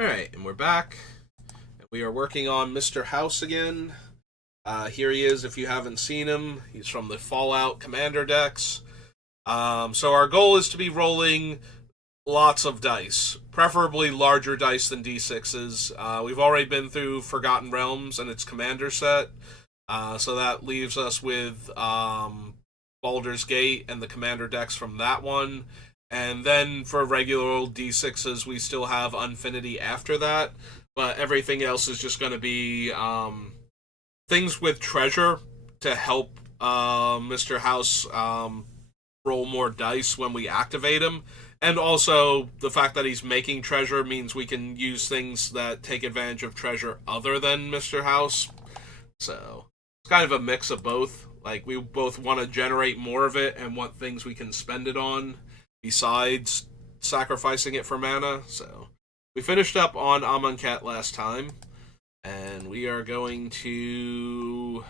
Alright, and we're back. We are working on Mr. House again. Here he is if you haven't seen him. He's from the Fallout Commander decks. So our goal is to be rolling lots of dice, preferably larger dice than d6s. We've already been through Forgotten Realms and its Commander set, so that leaves us with Baldur's Gate and the Commander decks from that one. And then for regular old d6s, we still have Unfinity after that, but everything else is just going to be things with treasure to help Mr. House roll more dice when we activate him. And also, the fact that he's making treasure means we can use things that take advantage of treasure other than Mr. House. So, it's kind of a mix of both. Like, we both want to generate more of it and want things we can spend it on besides sacrificing it for mana. So, we finished up on Amonkhet last time, and we are going to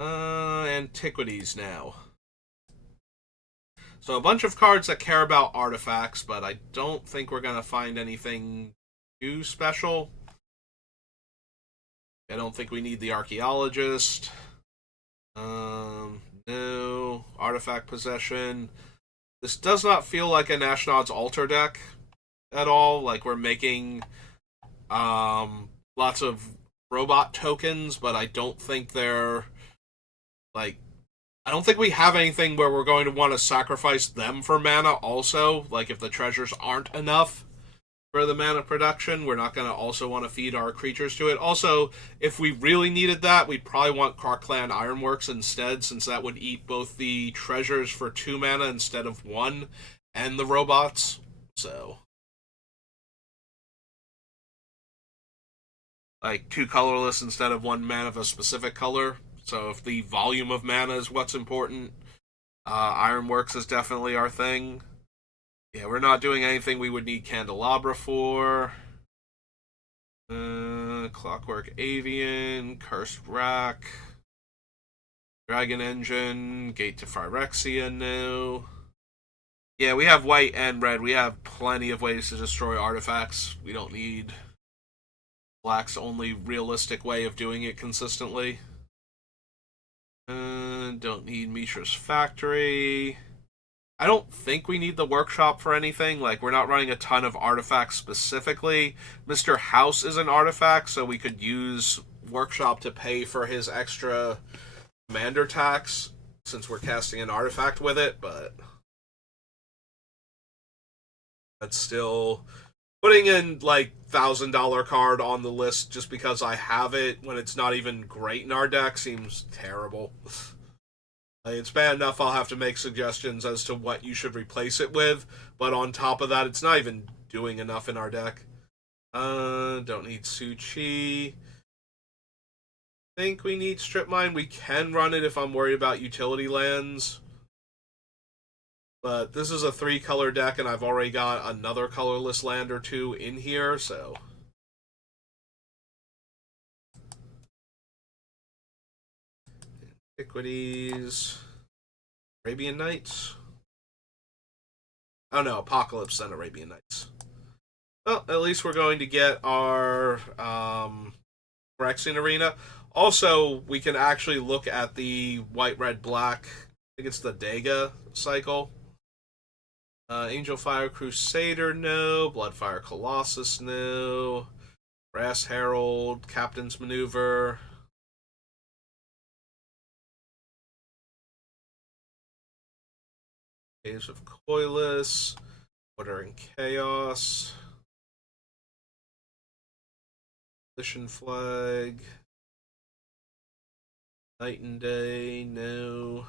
Antiquities now. So a bunch of cards that care about artifacts, but I don't think we're going to find anything too special. I don't think we need the Archaeologist. No. Artifact Possession. This does not feel like a Nashnod's Altar deck at all. Like, we're making lots of robot tokens, but I don't think they're, like, I don't think we have anything where we're going to want to sacrifice them for mana also. Like, if the treasures aren't enough for the mana production, we're not going to also want to feed our creatures to it. Also, if we really needed that, we'd probably want Krark-Clan Ironworks instead, since that would eat both the treasures for 2 mana instead of 1, and the robots. So, like, 2 colorless instead of 1 mana of a specific color. So if the volume of mana is what's important, Ironworks is definitely our thing. Yeah, we're not doing anything we would need Candelabra for. Clockwork Avian, Cursed Rack, Dragon Engine, Gate to Phyrexia, no. Yeah, we have white and red. We have plenty of ways to destroy artifacts. We don't need black's only realistic way of doing it consistently. Don't need Mishra's Factory. I don't think we need the workshop for anything. Like, we're not running a ton of artifacts specifically. Mr. House is an artifact, so we could use workshop to pay for his extra commander tax, since we're casting an artifact with it, but that's still putting in, like, $1,000 card on the list just because I have it when it's not even great in our deck seems terrible. It's bad enough I'll have to make suggestions as to what you should replace it with, but on top of that, it's not even doing enough in our deck. Don't need Su-Chi. Think we need Strip Mine. We can run it if I'm worried about utility lands. But this is a 3-color deck, and I've already got another colorless land or 2 in here, so Antiquities. Arabian Nights? Oh no, Apocalypse then Arabian Nights. Well, at least we're going to get our Phyrexian Arena. Also, we can actually look at the white, red, black. I think it's the Dega cycle. Angel Fire Crusader, no. Bloodfire Colossus, no. Brass Herald, Captain's Maneuver. Caves of Koilos, Order and Chaos, Mission Flag, Night and Day, no.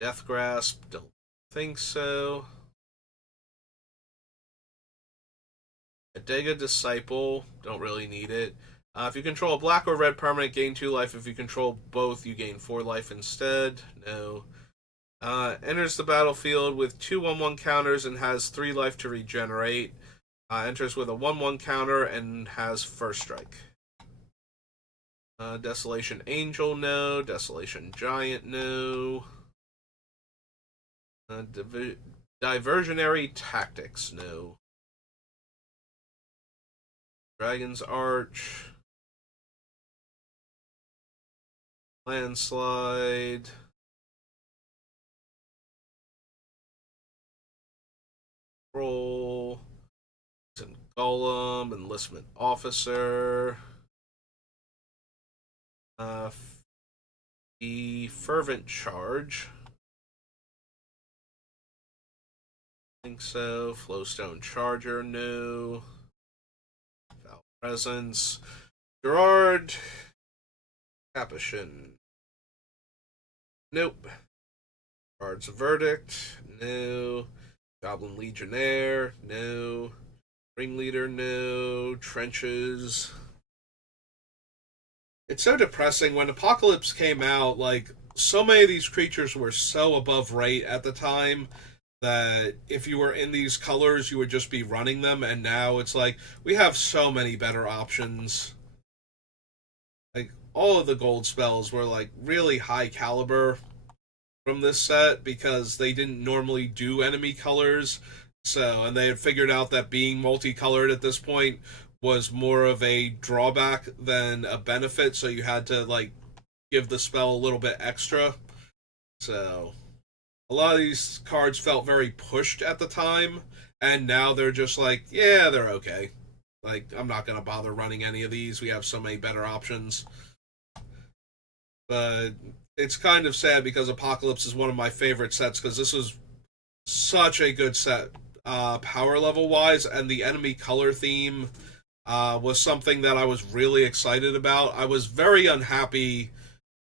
Death Grasp, don't think so. Adega Disciple, don't really need it. If you control a black or red permanent, gain 2 life. If you control both, you gain 4 life instead. No. Enters the battlefield with 2 1/1 counters and has 3 life to regenerate. Enters with a 1/1 counter and has first strike. Desolation Angel, no. Desolation Giant, no. Diversionary Tactics, no. Dragon's Arch. Landslide. Roll. Golem. Enlistment Officer. The Fervent Charge. I think so. Flowstone Charger, no. Foul Presence. Gerard. Capuchin. Nope. Guard's Verdict, no. Goblin Legionnaire, no. Ringleader, no. Trenches. It's so depressing. When Apocalypse came out, like, so many of these creatures were so above rate at the time that if you were in these colors, you would just be running them, and now it's like, we have so many better options. Like, all of the gold spells were, like, really high caliber from this set because they didn't normally do enemy colors. So, and they had figured out that being multicolored at this point was more of a drawback than a benefit, so you had to, like, give the spell a little bit extra. So, a lot of these cards felt very pushed at the time, and now they're just like, yeah, they're okay. Like, I'm not going to bother running any of these. We have so many better options. But it's kind of sad because Apocalypse is one of my favorite sets because this was such a good set, power level wise, and the enemy color theme was something that I was really excited about. I was very unhappy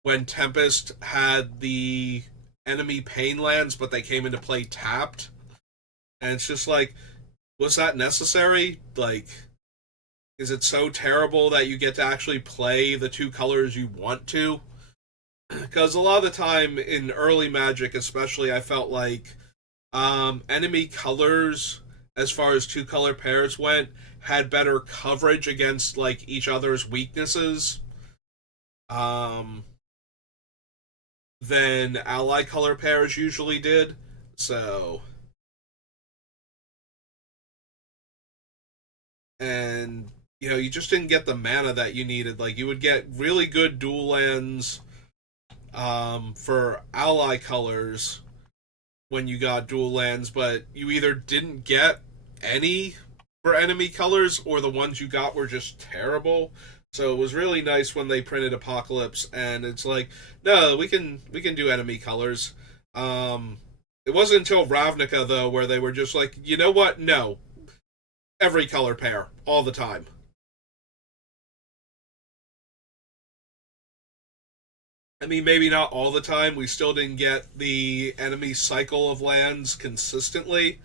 when Tempest had the enemy pain lands, but they came into play tapped, and it's just like, was that necessary? Like, is it so terrible that you get to actually play the two colors you want to? Because a lot of the time in early Magic, especially, I felt like enemy colors, as far as two color pairs went, had better coverage against like each other's weaknesses than ally color pairs usually did. So, and you just didn't get the mana that you needed. Like, you would get really good dual lands for ally colors when you got dual lands, but you either didn't get any for enemy colors or the ones you got were just terrible. So it was really nice when they printed Apocalypse, and it's like, no, we can do enemy colors. It wasn't until Ravnica though where they were just like, you know what? No, every color pair all the time. I mean, maybe not all the time. We still didn't get the enemy cycle of lands consistently,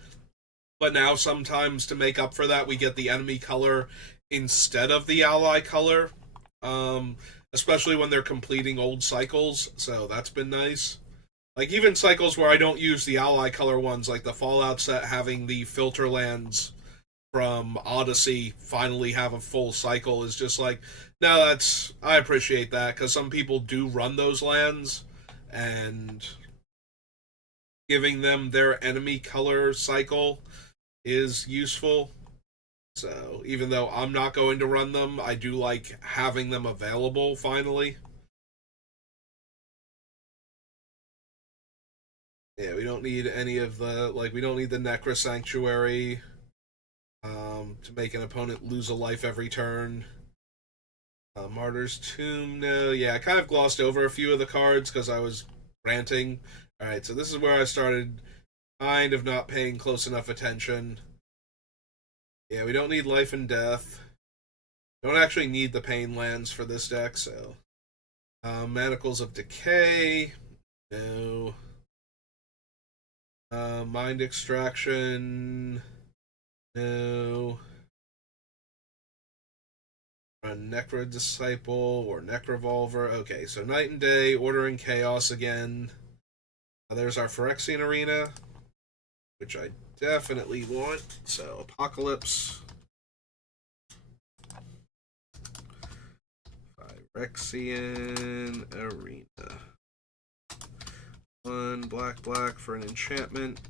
but now sometimes to make up for that, we get the enemy color instead of the ally color. Um, Especially when they're completing old cycles, so that's been nice. Like, even cycles where I don't use the ally color ones, like the Fallout set having the filter lands from Odyssey finally have a full cycle is just like, no, that's, I appreciate that because some people do run those lands, and giving them their enemy color cycle is useful. So even though I'm not going to run them, I do like having them available finally. Yeah, we don't need any of the, like, we don't need the Necra Sanctuary to make an opponent lose a life every turn. Martyr's Tomb, no. Yeah, I kind of glossed over a few of the cards because I was ranting. Alright, so this is where I started kind of not paying close enough attention. Yeah, we don't need Life and Death. Don't actually need the Pain lands for this deck, so. Manacles of Decay, no. Mind Extraction, no. Necro Disciple or Necrovolver. Okay, so Night and Day, Order and Chaos again. There's our Phyrexian Arena, which I definitely want. So, Apocalypse. Phyrexian Arena. 1 black for an enchantment.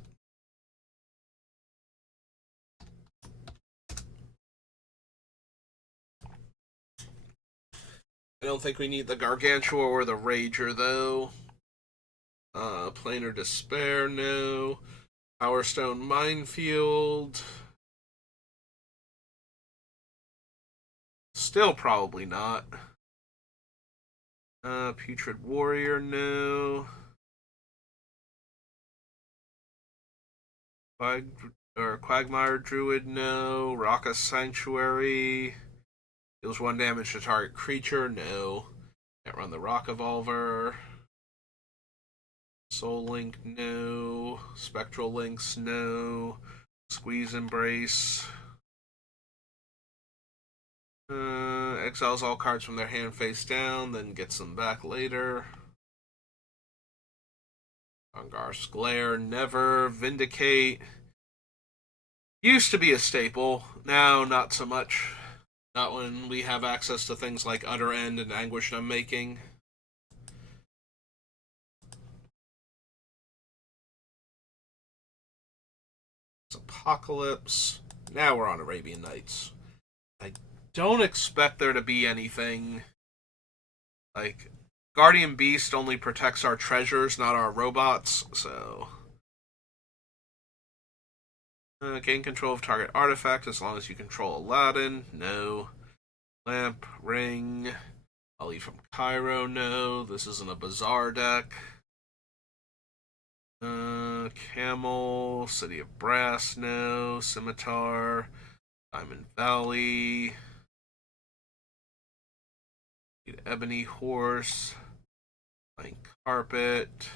I don't think we need the Gargantua or the Rager, though. Planar Despair, no. Power Stone Minefield. Still probably not. Putrid Warrior, no. Quagmire Druid, no. Raka Sanctuary. Deals 1 damage to target creature, no. Can't run the Rock Evolver. Soul Link, no. Spectral Links, no. Squeeze Embrace. Exiles all cards from their hand face down, then gets them back later. Angar's Glare, never. Vindicate. Used to be a staple, now not so much. Not when we have access to things like Utter End and Anguished Unmaking. Apocalypse. Now we're on Arabian Nights. I don't expect there to be anything like Guardian Beast only protects our treasures, not our robots, so gain control of target artifact as long as you control Aladdin. No. Lamp, Ring. Ali from Cairo. No. This isn't a Bazaar deck. Camel. City of Brass. No. Scimitar. Diamond Valley. Ebony Horse. Blank Carpet.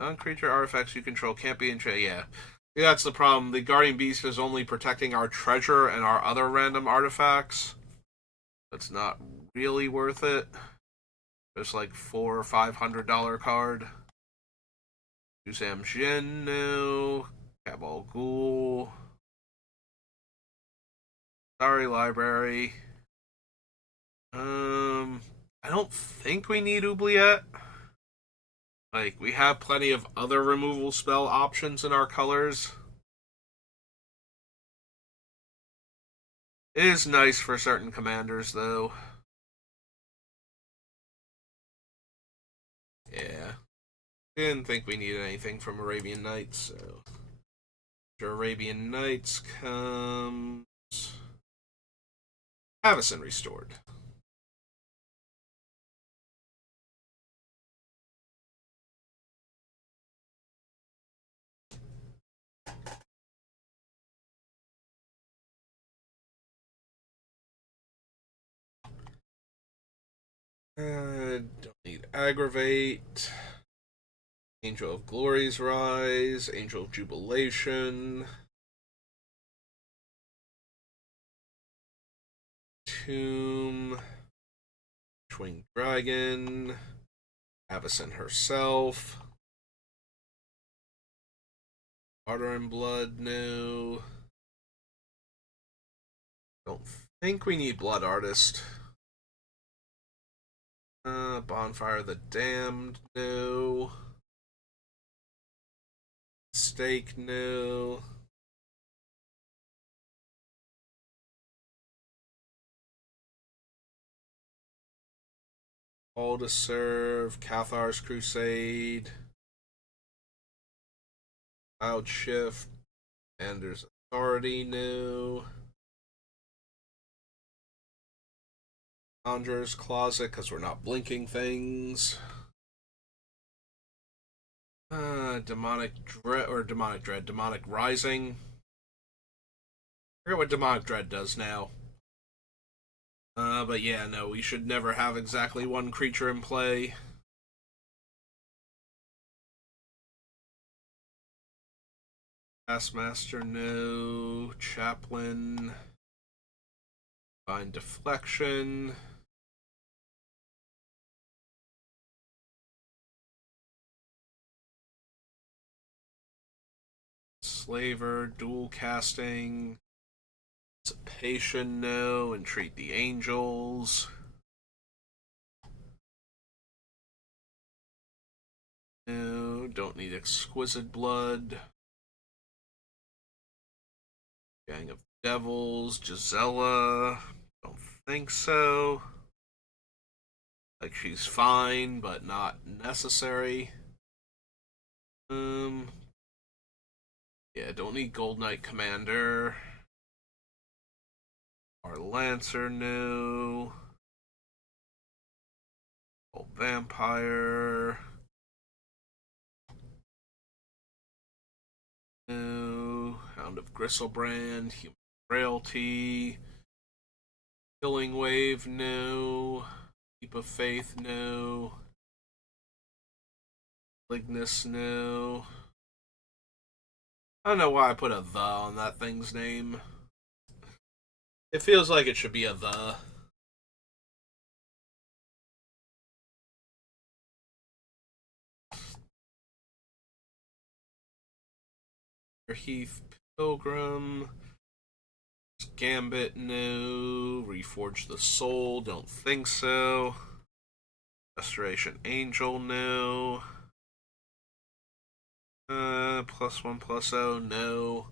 Non-creature artifacts you control can't be in trade. Yeah, that's the problem. The Guardian Beast is only protecting our treasure and our other random artifacts. That's not really worth it. It's like $400 or $500 card. Yusam Jin, no. Cabal Ghoul. Sorry, library. I don't think we need Oubliette. Like, we have plenty of other removal spell options in our colors. It is nice for certain commanders, though. Yeah. Didn't think we needed anything from Arabian Nights, so... After Arabian Nights comes... Avacyn Restored. Don't need Aggravate. Angel of Glory's Rise. Angel of Jubilation. Tomb. Twin Dragon. Avacyn herself. Water and Blood, no. Don't think we need Blood Artist. Bonfire of the Damned, no. Stake, no. All to Serve, Cathar's Crusade, Cloud Shift, and there's Authority, no. Conjurer's Closet, because we're not blinking things. Demonic Dread, Demonic Rising. I forget what Demonic Dread does now. But yeah, no, we should never have exactly one creature in play. Taskmaster, no. Chaplain. Divine Deflection. Slaver, Dual Casting. Dissipation, no. Entreat the Angels. No, don't need Exquisite Blood. Gang of Devils, Gisela. Don't think so. Like, she's fine, but not necessary. Yeah, don't need Gold Knight Commander. Our Lancer, no. Old Vampire. No. Hound of Gristlebrand. Human Frailty. Killing Wave, no. Keep of Faith, no. Lignus, no. I don't know why I put a the on that thing's name. It feels like it should be a the. Heath Pilgrim. Gambit, no. Reforge the Soul, don't think so. Restoration Angel, no. +1/+0, no.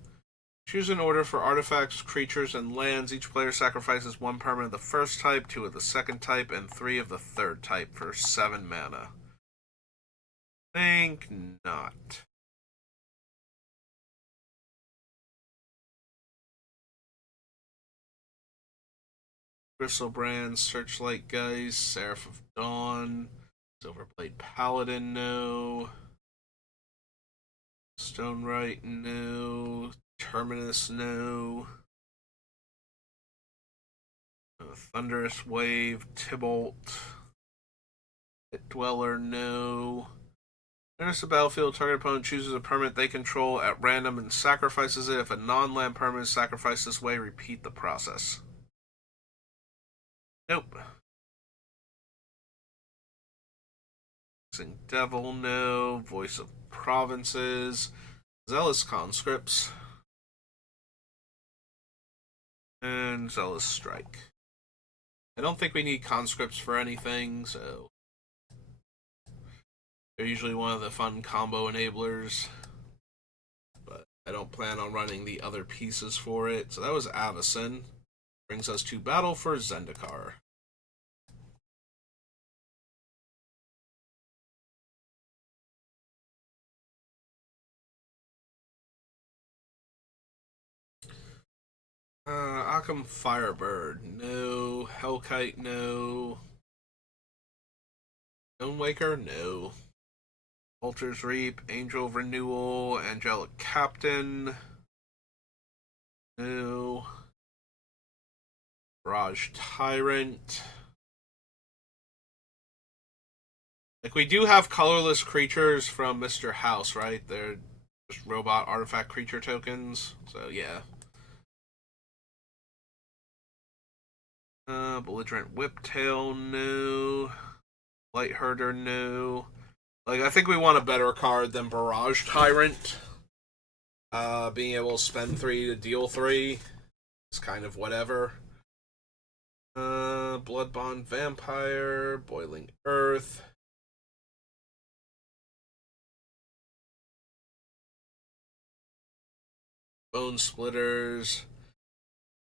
Choose an order for artifacts, creatures, and lands. Each player sacrifices 1 permanent of the first type, 2 of the second type, and 3 of the third type for 7 mana. Think not. Gristlebrand, Searchlight Geist, Seraph of Dawn, Silverblade Paladin, no. Stonewright, no. Terminus, no. Thunderous Wave, Tybalt. Pit Dweller, no. Enters the battlefield, target opponent chooses a permanent they control at random and sacrifices it. If a non-land permanent is sacrificed this way, repeat the process. Nope. Sing Devil, no. Voice of Provinces. Zealous Conscripts. And Zealous Strike. I don't think we need conscripts for anything, so they're usually one of the fun combo enablers, but I don't plan on running the other pieces for it. So that was Avacyn. Brings us to battle for Zendikar. Occam Firebird, no. Hellkite, no. Stonewaker, no. Vulture's Reap, Angel of Renewal, Angelic Captain, no. Barrage Tyrant. Like, we do have colorless creatures from Mr. House, right? They're just robot artifact creature tokens, so yeah. Belligerent Whiptail, no. Light Herder, no. Like, I think we want a better card than Barrage Tyrant. Being able to spend 3 to deal 3 is kind of whatever. Bloodbond Vampire, Boiling Earth. Bone Splitters.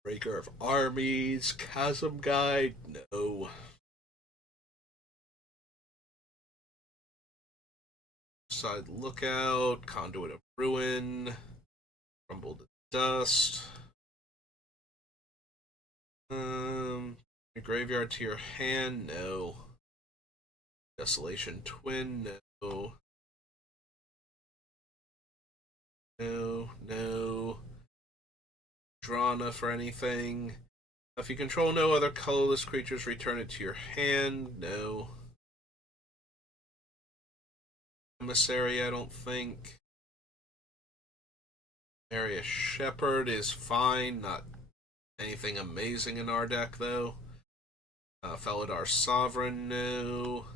Breaker of Armies, Chasm Guide, no. Side Lookout, Conduit of Ruin, Crumble to Dust. Your graveyard to your hand, no. Desolation Twin, no. No. Drana for anything. If you control no other colorless creatures, return it to your hand, no. Emissary, I don't think. Area Shepherd is fine, not anything amazing in our deck, though. Felidar Sovereign, no.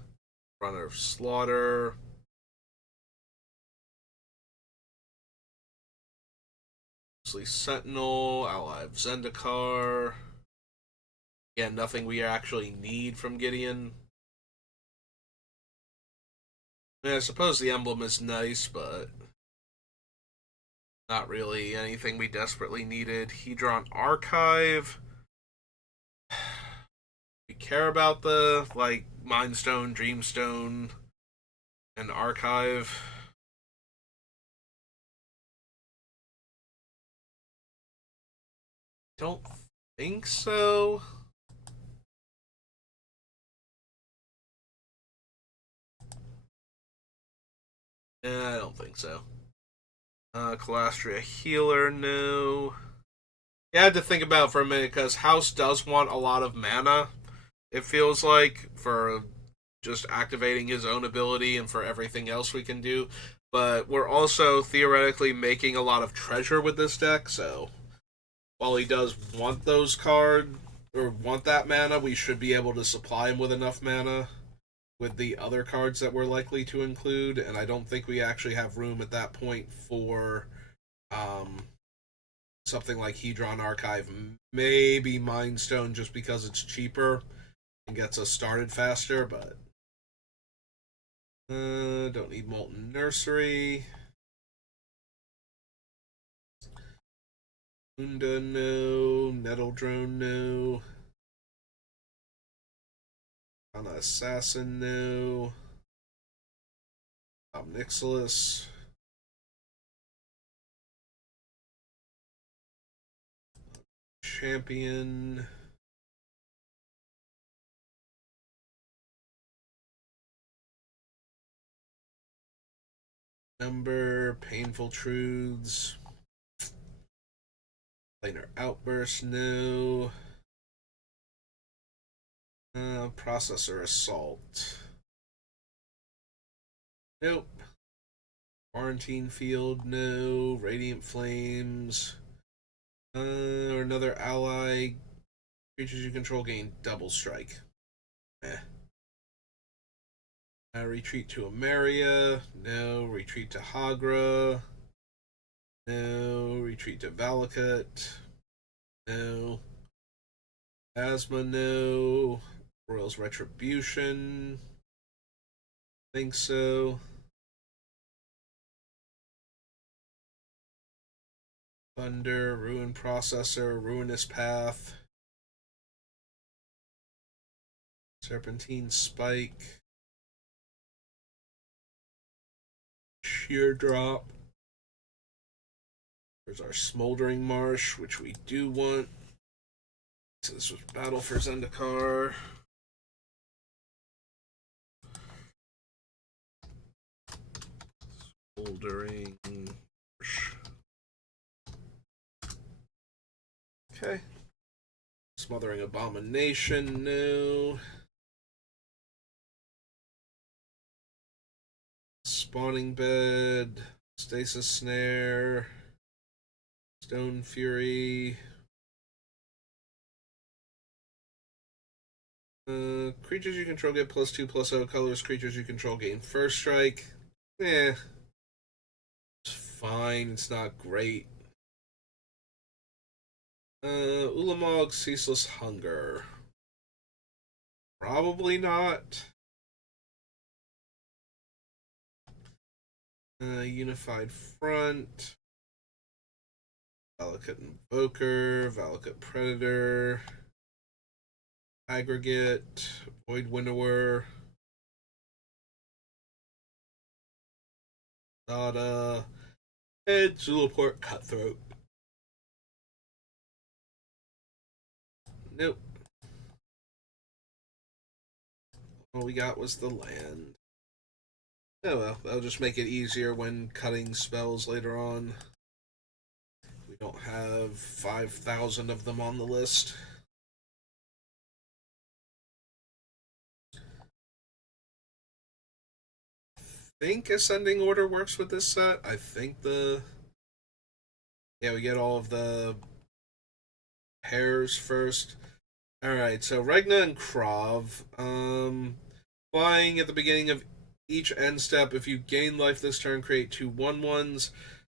Runner of Slaughter. Sentinel, Ally of Zendikar. Again, nothing we actually need from Gideon. I suppose the emblem is nice, but Not really anything we desperately needed. Hedron Archive. We care about the, like, Mindstone, Dreamstone, and Archive. Don't think so. I don't think so. Calastria Healer, no. Yeah, I had to think about it for a minute because House does want a lot of mana, it feels like, for just activating his own ability and for everything else we can do. But we're also theoretically making a lot of treasure with this deck, so while he does want those cards, or want that mana, we should be able to supply him with enough mana with the other cards that we're likely to include, and I don't think we actually have room at that point for um, something like Hedron Archive, maybe Mindstone, just because it's cheaper and gets us started faster, but don't need Molten Nursery. Unda, no. Nettle Drone, no. Ana Assassin, no. Omnixilus. Champion. Number. Painful Truths. Planar Outburst, no. Processor Assault. Nope. Quarantine Field, no. Radiant Flames. Or another ally. Creatures you control gain double strike. Eh. Retreat to Ameria. No. Retreat to Hagra. No. Retreat to Valakut. No. Asthma, no. Royal's Retribution. Think so. Thunder, Ruin Processor, Ruinous Path. Serpentine Spike. Sheer Drop. There's our Smoldering Marsh, which we do want. So this was Battle for Zendikar. Smoldering Marsh. Okay. Smothering Abomination, no. Spawning Bed. Stasis Snare. Stone Fury. Creatures you control get +2/+0 colors. Creatures you control gain first strike. It's fine. It's not great. Ulamog Ceaseless Hunger. Probably not. Unified Front. Valakut Invoker. Valakut Predator. Aggregate. Void Winnower. Dada. And Zulaport Cutthroat. Nope. All we got was the land. Oh well, that'll just make it easier when cutting spells later on. We don't have 5,000 of them on the list. I think Ascending Order works with this set. I think yeah, we get all of the pairs first. Alright, so Regna and Krav. Flying at the beginning of each end step. If you gain life this turn, create 2 1/1s.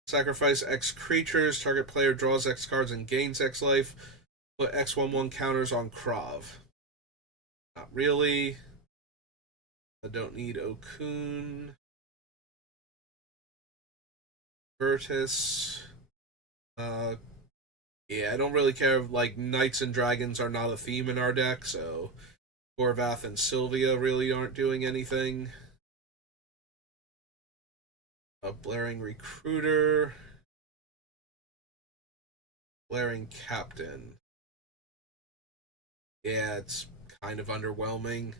Sacrifice X creatures. Target player draws X cards and gains X life. Put X/1/1 counters on Krav. Not really. I don't need Okun. Virtus. Uh, yeah, I don't really care. Like, Knights and Dragons are not a theme in our deck, so Gorvath and Sylvia really aren't doing anything. A Blaring Recruiter. Blaring Captain. Yeah, it's kind of underwhelming.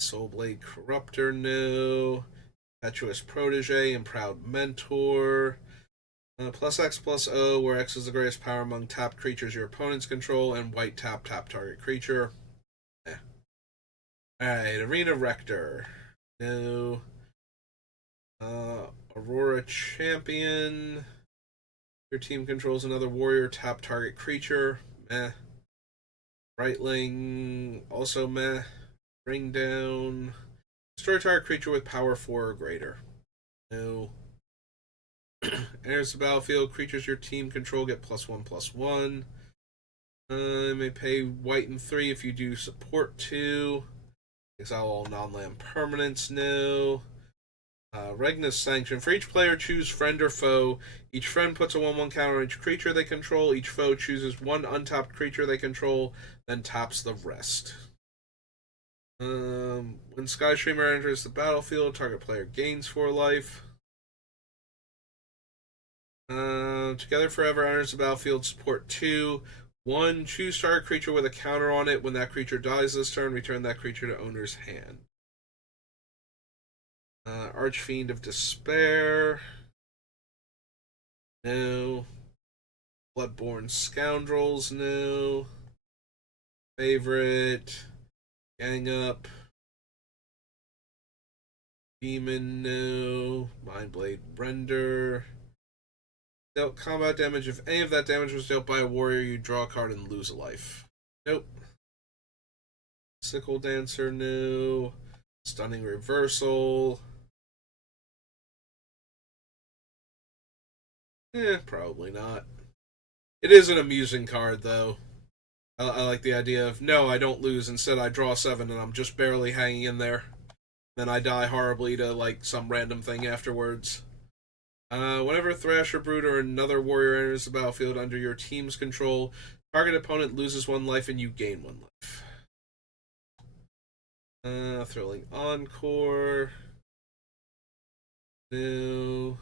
Soulblade Corruptor, no. Impetuous Protege and Proud Mentor. Plus X plus O, where X is the greatest power among tapped creatures your opponents control, and white tap target creature. Eh. Alright, Arena Rector. No. Aurora Champion. Your team controls another warrior, tap target creature. Meh. Brightling, also meh. Ring down. Destroy target creature with power 4 or greater. No. Enters the battlefield. Creatures your team control get +1/+1. May pay white and 3 if you do support 2. Exile all non-land permanents. No. Regnus Sanction. For each player, choose friend or foe. Each friend puts a 1/1 counter on each creature they control. Each foe chooses one untapped creature they control, then taps the rest. When Skystreamer enters the battlefield, target player gains 4 life. Together Forever enters the battlefield, support 2. 1. Choose target creature with a counter on it. When that creature dies this turn, return that creature to owner's hand. Archfiend of Despair. No. Bloodborne Scoundrels. No. Favorite. Gang Up. Demon. No. Mindblade Render. Dealt combat damage. If any of that damage was dealt by a warrior, you draw a card and lose a life. Nope. Sickle Dancer. No. Stunning Reversal. Probably not. It is an amusing card, though. I like the idea of, no, I don't lose. Instead, I draw 7 and I'm just barely hanging in there. Then I die horribly to, like, some random thing afterwards. Whenever Thrasher Brute or another warrior enters the battlefield under your team's control, target opponent loses 1 life and you gain 1 life. Thrilling Encore. No.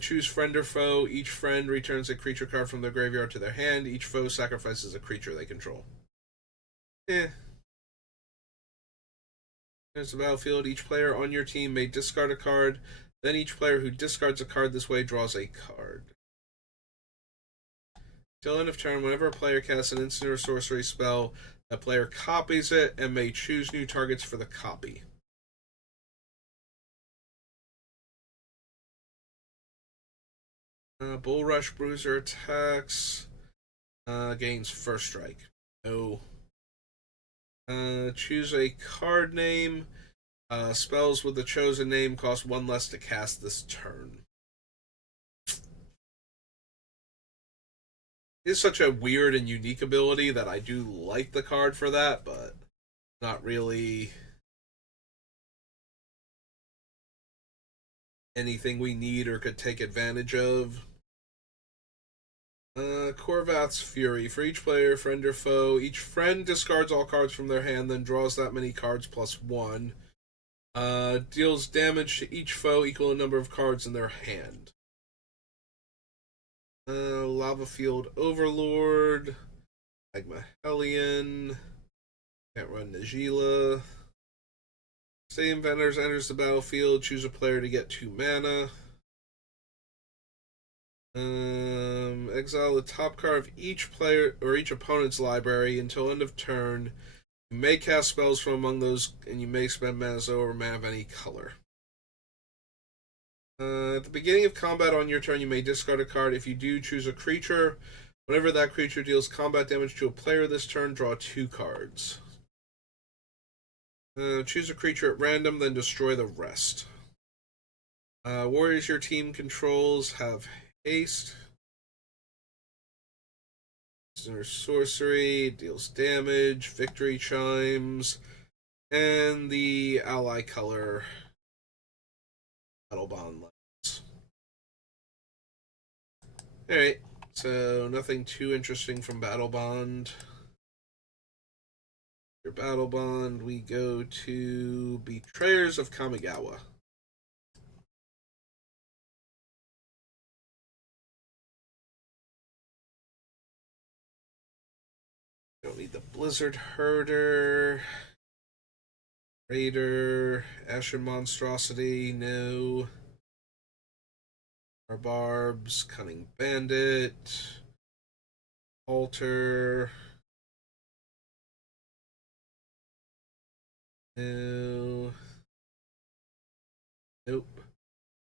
Choose friend or foe. Each friend returns a creature card from their graveyard to their hand. Each foe sacrifices a creature they control. There's the battlefield. Each player on your team may discard a card. Then each player who discards a card this way draws a card. Till end of turn, whenever a player casts an instant or sorcery spell, that player copies it and may choose new targets for the copy. Bullrush Bruiser attacks. Gains first strike. No. Choose a card name. Spells with the chosen name cost 1 less to cast this turn. It's such a weird and unique ability that I do like the card for that, but not really anything we need or could take advantage of. Corvath's Fury. For each player, friend or foe, each friend discards all cards from their hand, then draws that many cards +1. Deals damage to each foe equal to the number of cards in their hand. Lava Field Overlord. Magma Hellion. Can't run Najila. Stadium Vendors enters the battlefield. Choose a player to get 2 mana. Exile the top card of each player or each opponent's library until end of turn. You may cast spells from among those, and you may spend mana over mana of any color. At the beginning of combat on your turn, you may discard a card. If you do, choose a creature. Whenever that creature deals combat damage to a player this turn, draw 2 cards. Choose a creature at random, then destroy the rest. Warriors your team controls have haste. Sorcery, deals damage, victory chimes, and the ally color Battle Bond lights. Alright, so nothing too interesting from Battle Bond. Your Battle Bond, we go to Betrayers of Kamigawa. Don't need the Blizzard Herder. Raider, Ashen Monstrosity, no. Barbs, Cunning Bandit, Alter, no. Nope.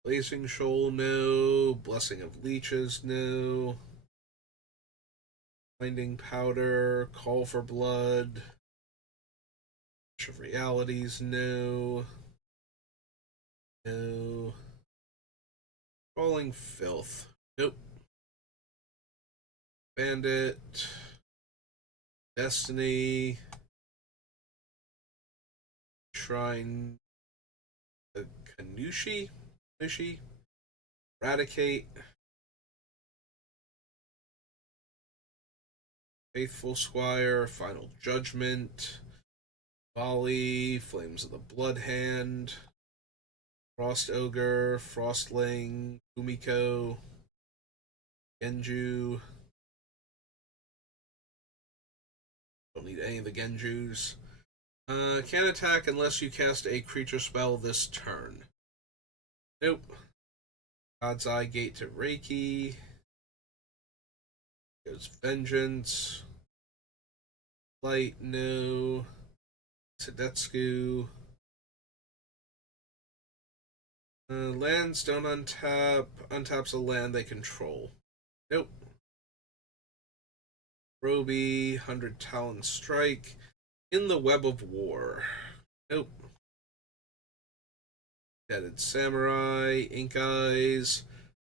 Blazing Shoal, no. Blessing of Leeches, no. Finding Powder, Call for Blood, Witch of Realities, no. No. Crawling Filth, nope. Bandit, Destiny, Shrine, Kanushi, Eradicate, Faithful Squire, Final Judgment, Volley, Flames of the Blood Hand, Frost Ogre, Frostling, Kumiko, Genju. Don't need any of the Genjus. Can't attack unless you cast a creature spell this turn. Nope. God's Eye Gate to Reiki. Goes Vengeance. Light, no. Tedescu. Lands don't untap. Untaps a land they control. Nope. Roby, 100 Talon Strike. In the Web of War. Nope. Deaded Samurai, Ink Eyes,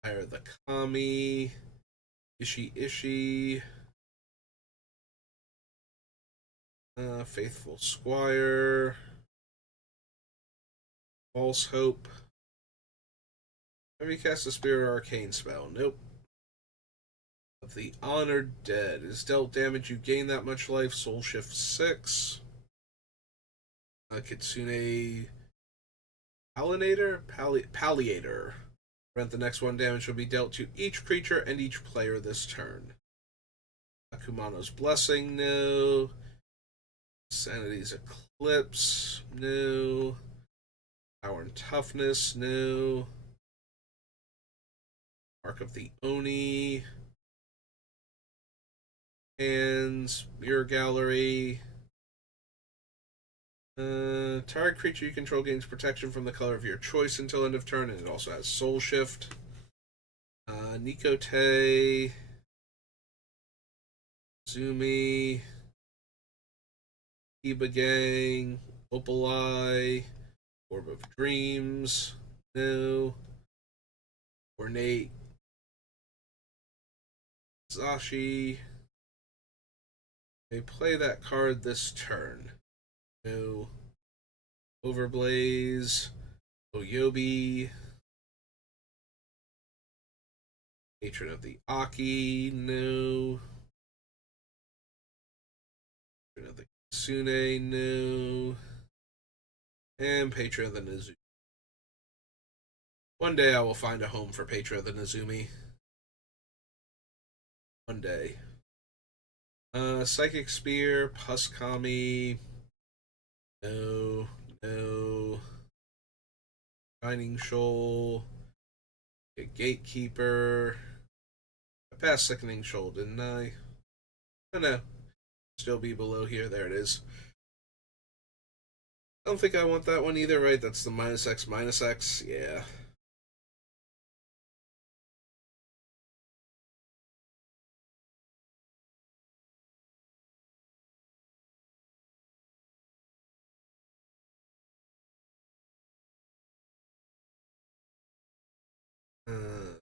Hire the Kami, Ishi, Faithful Squire, False Hope. Have you cast a Spirit Arcane spell? Nope. Of the Honored Dead. Is dealt damage, you gain that much life. Soul Shift 6. Kitsune Palliator. Prevent the next one damage will be dealt to each creature and each player this turn. Akumano's Blessing, no. Sanity's Eclipse, no. Power and Toughness, no. Mark of the Oni. Hands, Mirror Gallery. Target creature you control gains protection from the color of your choice until end of turn, and it also has Soul Shift. Nikote, Zumi, Iba Gang, Opalai, Orb of Dreams, no. Ornate, Zashi. They play that card this turn. No. Overblaze, Oyobi, Patron of the Aki, no. Patron of the Kitsune, no. And Patron of the Nezumi. One day I will find a home for Patron of the Nezumi. One day. Psychic Spear, Puskami, no. Shining Shoal, a Gatekeeper. I passed Sickening Shoal, didn't I? Oh no. Still be below here. There it is. I don't think I want that one either, right? That's the -X. Yeah.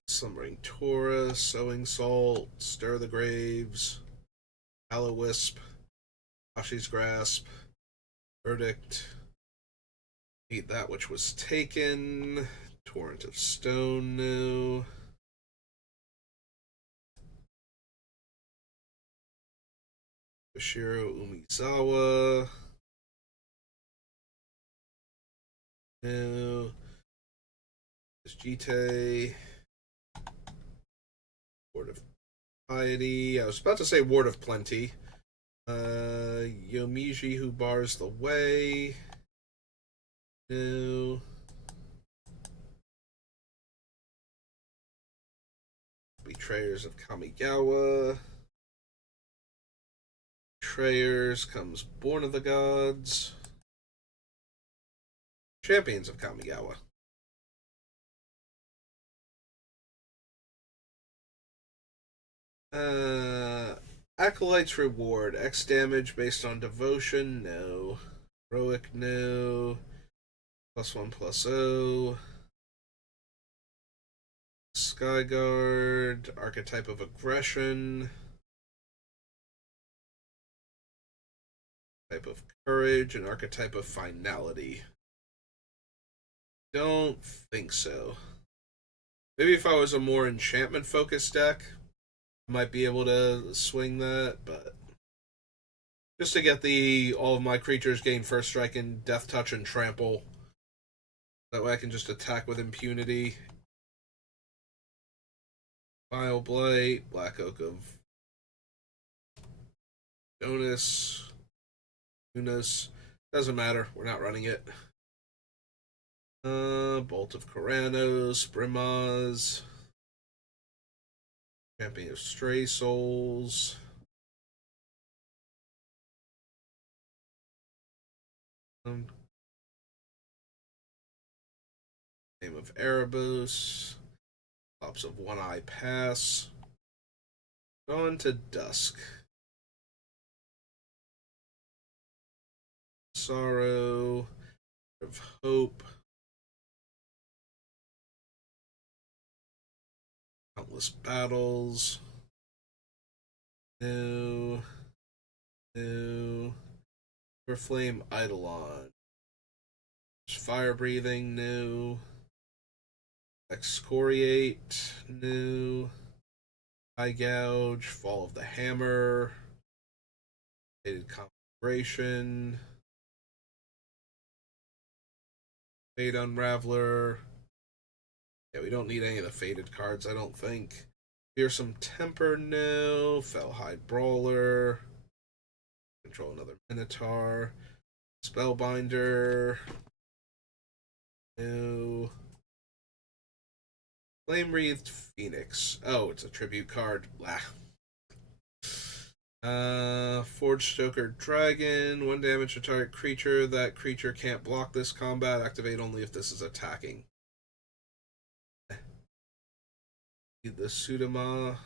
Slumbering Taurus, Sowing Salt, Stir the Graves, Hollow Wisp, Ashi's Grasp, Verdict, Eat That Which Was Taken, Torrent of Stone, no. Bashiro Umizawa. No. Jite. Ward of Piety. I was about to say Ward of Plenty. Yomiji, who bars the way. No. Betrayers of Kamigawa. Betrayers comes Born of the Gods. Champions of Kamigawa. Acolyte's Reward. X damage based on devotion. No. Heroic. No. +1/+0. Skyguard. Archetype of Aggression. Type of Courage. And archetype of Finality. Don't think so. Maybe if I was a more enchantment focused deck, I might be able to swing that, but just to get all of my creatures gain first strike and death touch and trample. That way I can just attack with impunity. Vile Blight, Black Oak of Jonas, doesn't matter, we're not running it. Bolt of Karanos, Brimaz, Champion of Stray Souls. Name of Erebos. Pops of One Eye Pass. On to Dusk. Sorrow. Of Hope. Countless Battles. No. Flame Eidolon. Fire Breathing. No. Excoriate. No. Eye Gouge. Fall of the Hammer. Faded Conflagration. Fade Unraveler. Yeah, we don't need any of the faded cards, I don't think. Fearsome Temper, no. Fellhide Brawler. Control another Minotaur. Spellbinder. No. Flame Wreathed Phoenix. Oh, it's a tribute card. Blah. Forge Stoker Dragon. 1 damage to target creature. That creature can't block this combat. Activate only if this is attacking. The Sudama.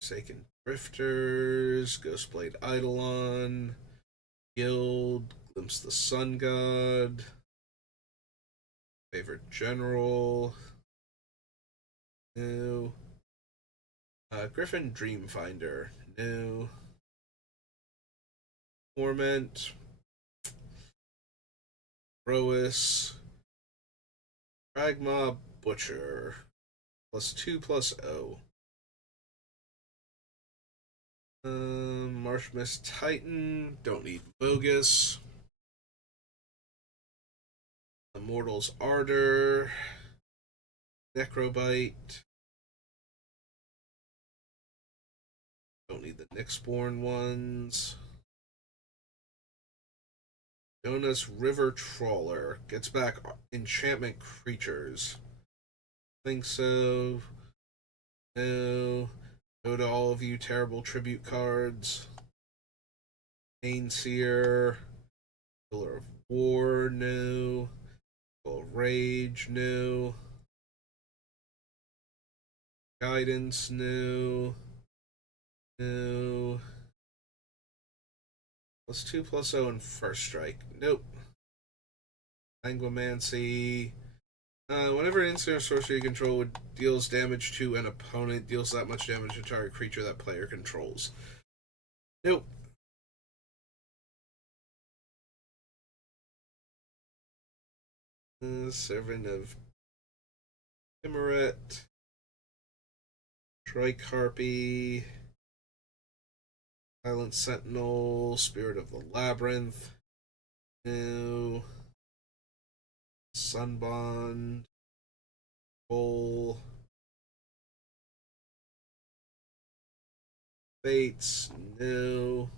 Forsaken Drifters. Ghostblade Eidolon. Guild. Glimpse the Sun God. Favorite General. No. Griffin Dreamfinder. No. Torment. Roas. Pragma Butcher. +2/+0. Marshmist Titan. Don't need Bogus. Immortal's Ardor. Necrobite. Don't need the Nyxborn ones. Jonas River Trawler. Gets back enchantment creatures. Think so. No. Go to all of you terrible tribute cards. Painseer. Pillar of War, no. Full of Rage, no. Guidance, no. No. +2/+0 and first strike. Nope. Languamancy. Whenever an instant or sorcery you control deals damage to an opponent, deals that much damage to target creature that player controls. Nope. Servant of Timuret. Strike Harpy, Silent Sentinel, Spirit of the Labyrinth, no. Sunbond, Bull, Fates, no.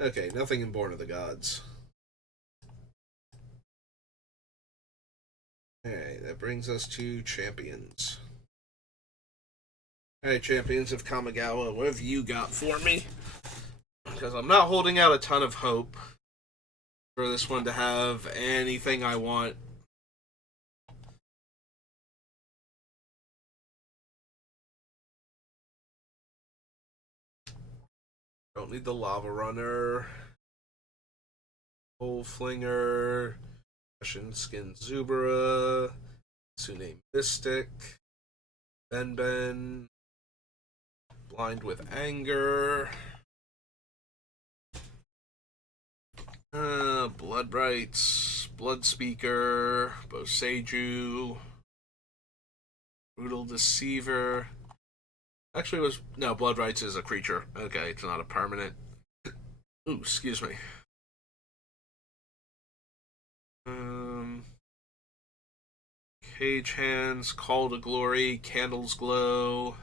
Okay, nothing in Born of the Gods. Alright, that brings us to Champions. Alright, Champions of Kamigawa, what have you got for me? Because I'm not holding out a ton of hope for this one to have anything I want. Don't need the Lava Runner. Hole Flinger. Russian Skin Zubara. Tsune Mystic. Ben. Blind with Anger. Bloodbrights. Bloodspeaker. Boseiju. Brutal Deceiver. Actually, it was. No, Bloodbrights is a creature. Okay, it's not a permanent. Ooh, excuse me. Cage Hands, Call to Glory, Candles Glow,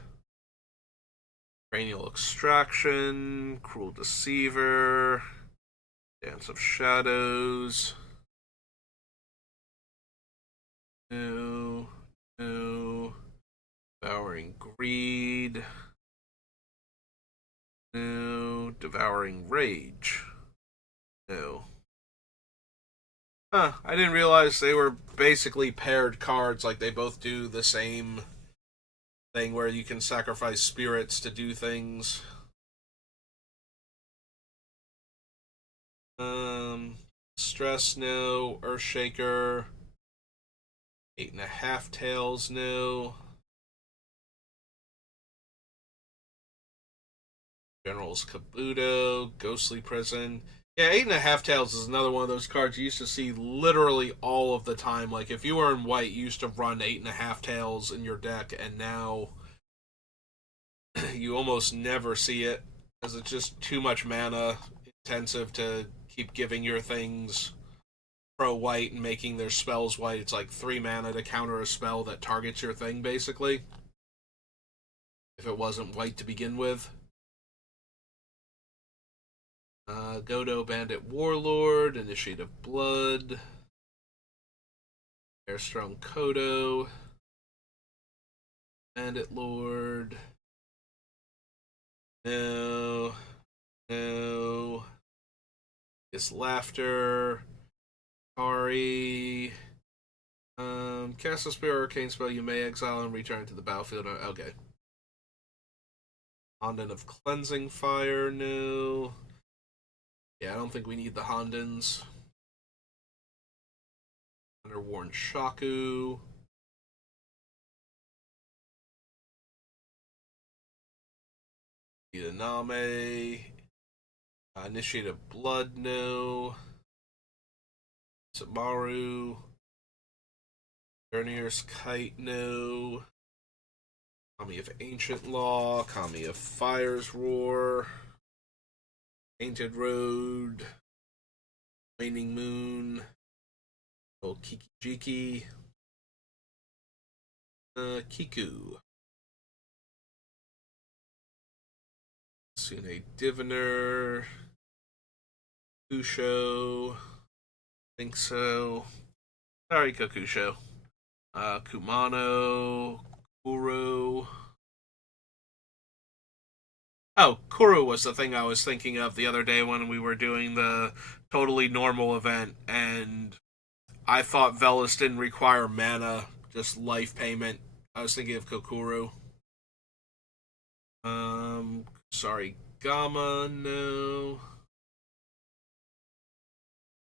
Cranial Extraction, Cruel Deceiver, Dance of Shadows. No. Devouring Greed. No. Devouring Rage. No. Huh, I didn't realize they were basically paired cards, like they both do the same thing where you can sacrifice spirits to do things. Stress, no. Earthshaker. 8.5 Tails, no. General's Kabuto, Ghostly Prison. Yeah, 8.5 Tails is another one of those cards you used to see literally all of the time. Like, if you were in white, you used to run 8.5 Tails in your deck, and now you almost never see it, because it's just too much mana intensive to keep giving your things pro white and making their spells white. It's like 3 mana to counter a spell that targets your thing, basically. If it wasn't white to begin with. Godo Bandit Warlord, Initiate of Blood, Airstrong Kodo, Bandit Lord. No. It's Laughter. Kari. Cast a Spirit Arcane spell, you may exile and return to the battlefield. Okay. Honden of Cleansing Fire, no. Yeah, I don't think we need the Hondens. Underworn Shaku. Idaname. Initiate of Blood, no. Samaru. Journeyer's Kite, no. Kami of Ancient Law. Kami of Fire's Roar. Painted Road. Waning Moon. Old Kiki-Jiki. Kiku. Sune Diviner. Kusho. Think so. Sorry, Kokusho. Kumano. Kuro. Oh, Kuru was the thing I was thinking of the other day when we were doing the totally normal event, and I thought Velas didn't require mana, just life payment. I was thinking of Kokuru. Sorry, Gamma, no.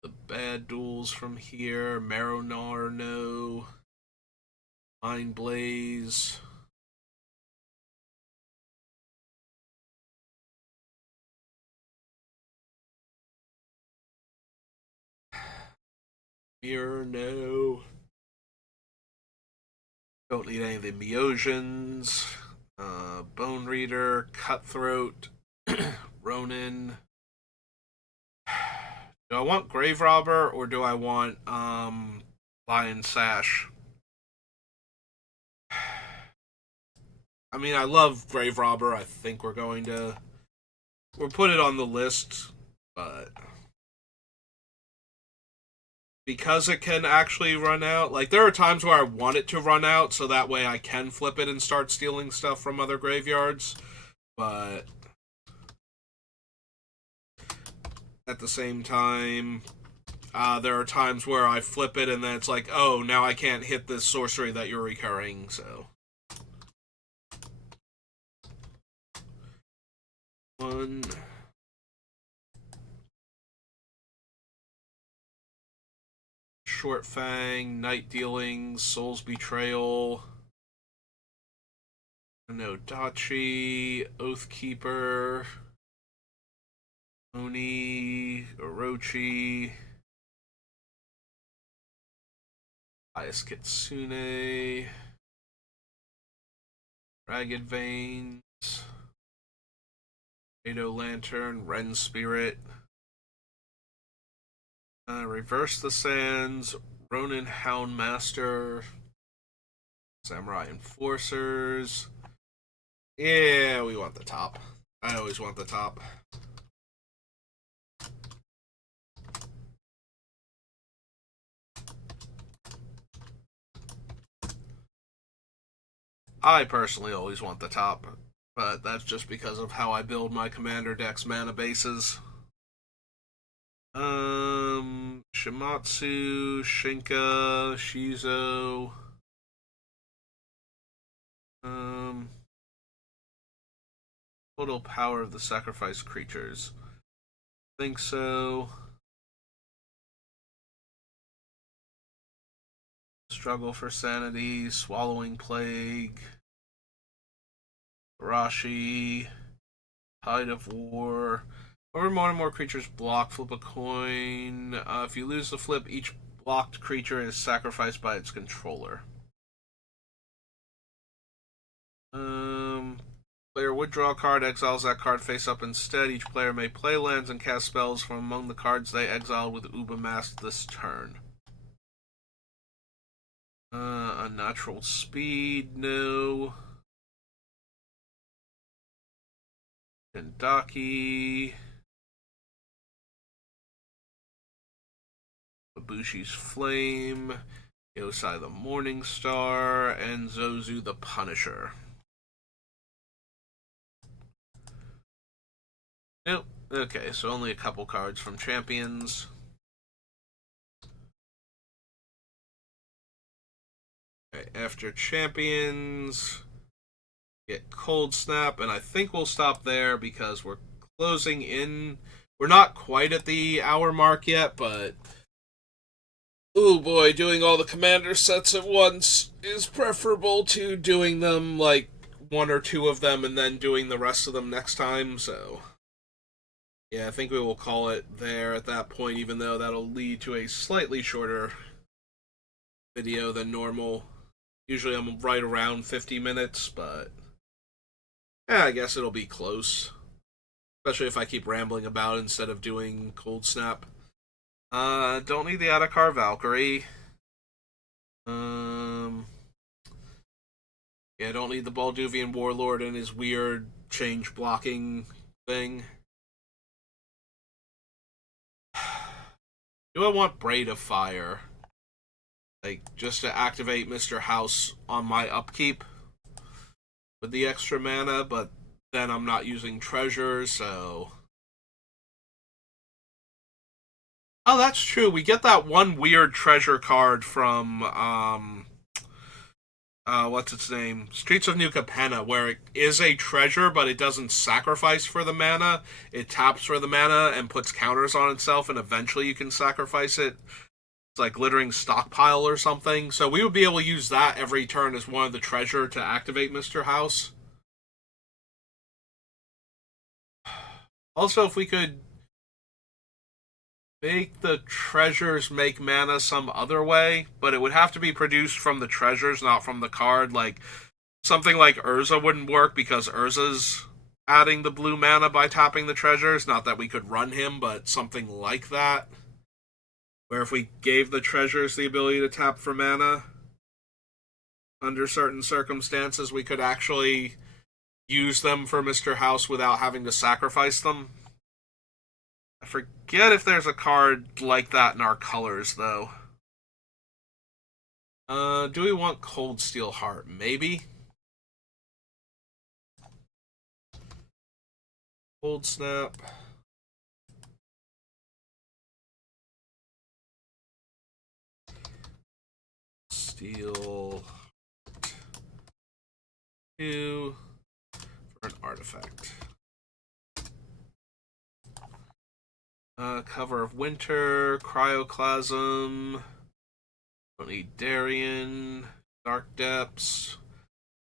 The bad duels from here, Maronar, no. Mind Blaze. Mirror, no. Don't need any of the Miosians. Bone Reader, Cutthroat, Ronin. Do I want Grave Robber or do I want Lion Sash? I mean, I love Grave Robber. I think we'll put it on the list, but because it can actually run out, like there are times where I want it to run out so that way I can flip it and start stealing stuff from other graveyards, but at the same time, there are times where I flip it and then it's like, oh, now I can't hit this sorcery that you're recurring, so. One. Short Fang, Night Dealings, Soul's Betrayal. Dachi, Oathkeeper, Oni, Orochi, Ayas Kitsune, Ragged Veins, Edo Lantern, Ren Spirit, Reverse the Sands, Ronin Houndmaster, Samurai Enforcers. Yeah, we want the top. I always want the top. I personally always want the top, but that's just because of how I build my Commander deck's mana bases. Shimatsu, Shinka, Shizo. Total power of the sacrificed creatures. Think so. Struggle for Sanity, Swallowing Plague, Rashi, Tide of War. Whenever more and more creatures block, flip a coin. If you lose the flip, each blocked creature is sacrificed by its controller. Player would draw a card, exiles that card face up instead. Each player may play lands and cast spells from among the cards they exiled with Ubamask this turn. Unnatural Speed, no. Kendaki. Ibushi's Flame. Yosai the Morningstar. And Zozu the Punisher. Nope. Okay, so only a couple cards from Champions. Okay, after Champions, get Cold Snap, and I think we'll stop there because we're closing in. We're not quite at the hour mark yet, but oh boy, doing all the Commander sets at once is preferable to doing them like one or two of them and then doing the rest of them next time, so yeah, I think we will call it there at that point, even though that'll lead to a slightly shorter video than normal. Usually I'm right around 50 minutes, but yeah, I guess it'll be close. Especially if I keep rambling about it instead of doing Cold Snap. Don't need the Adakar Valkyrie. Yeah, don't need the Balduvian Warlord and his weird change blocking thing. Do I want Braid of Fire? Like, just to activate Mr. House on my upkeep with the extra mana, but then I'm not using treasure, so... Oh, that's true. We get that one weird treasure card from, what's its name? Streets of New Capenna, where it is a treasure, but it doesn't sacrifice for the mana. It taps for the mana and puts counters on itself, and eventually you can sacrifice it. It's like Glittering Stockpile or something. So we would be able to use that every turn as one of the treasure to activate Mr. House. Also, if we could make the treasures make mana some other way, but it would have to be produced from the treasures, not from the card. Like, Something like Urza wouldn't work because Urza's adding the blue mana by tapping the treasures. Not that we could run him, but something like that. Where if we gave the treasures the ability to tap for mana, under certain circumstances, we could actually use them for Mr. House without having to sacrifice them. I forget if there's a card like that in our colors, though. Do we want Cold Steel Heart? Maybe. Cold Snap. Steel 2 for an artifact. Cover of Winter, Cryoclasm. Don't need Darien, Dark Depths,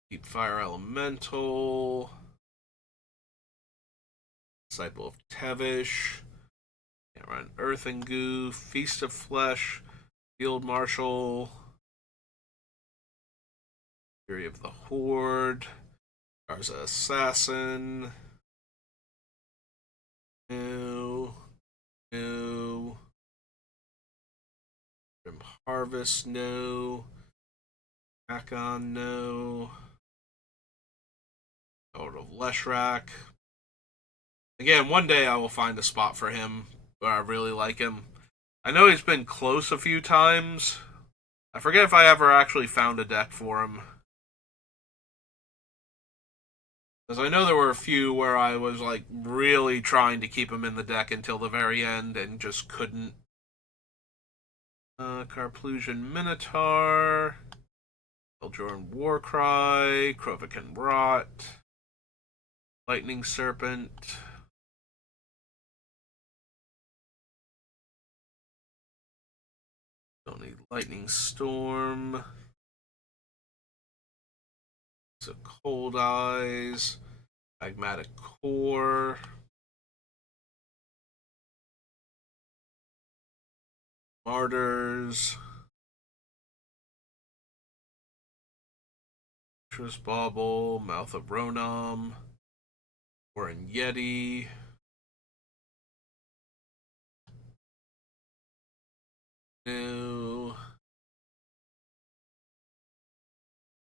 Deep Fire Elemental, Disciple of Tevish. Can't run Earth and Goo, Feast of Flesh, Field Marshal, Fury of the Horde, Garza Assassin. No. Grim Harvest, no. Hakon, no. Lord of Leshrac. Again, one day I will find a spot for him where I really like him. I know he's been close a few times. I forget if I ever actually found a deck for him. Because I know there were a few where I was like really trying to keep him in the deck until the very end and just couldn't. Karplusian Minotaur, Eldjoran Warcry, Krovikan Rot, Lightning Serpent. Don't need Lightning Storm. So Cold Eyes, Magmatic Core. Martyrs. Tris Bauble, Mouth of Ronom, Warren Yeti. No.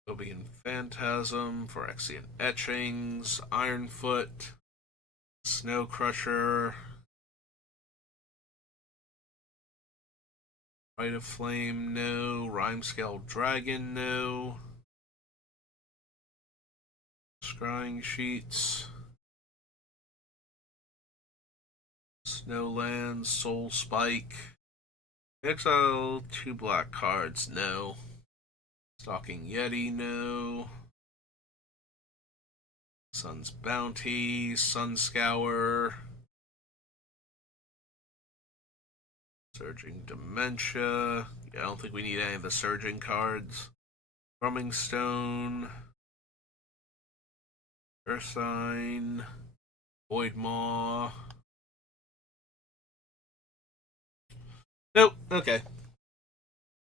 Obian Phantasm, Phyrexian Etchings, Ironfoot, Snow Crusher, Rite of Flame, no. Rhymescale Dragon, no. Scrying Sheets, Snowlands, Soul Spike. Exile 2 black cards, no. Stalking Yeti, no. Sun's Bounty, Sunscour. Surging Dementia. Yeah, I don't think we need any of the Surging cards. Drumming Stone. Ursine. Void Maw. Nope, okay.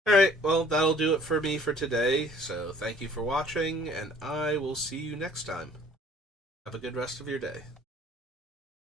Alright, well, that'll do it for me for today. So thank you for watching, and I will see you next time. Have a good rest of your day.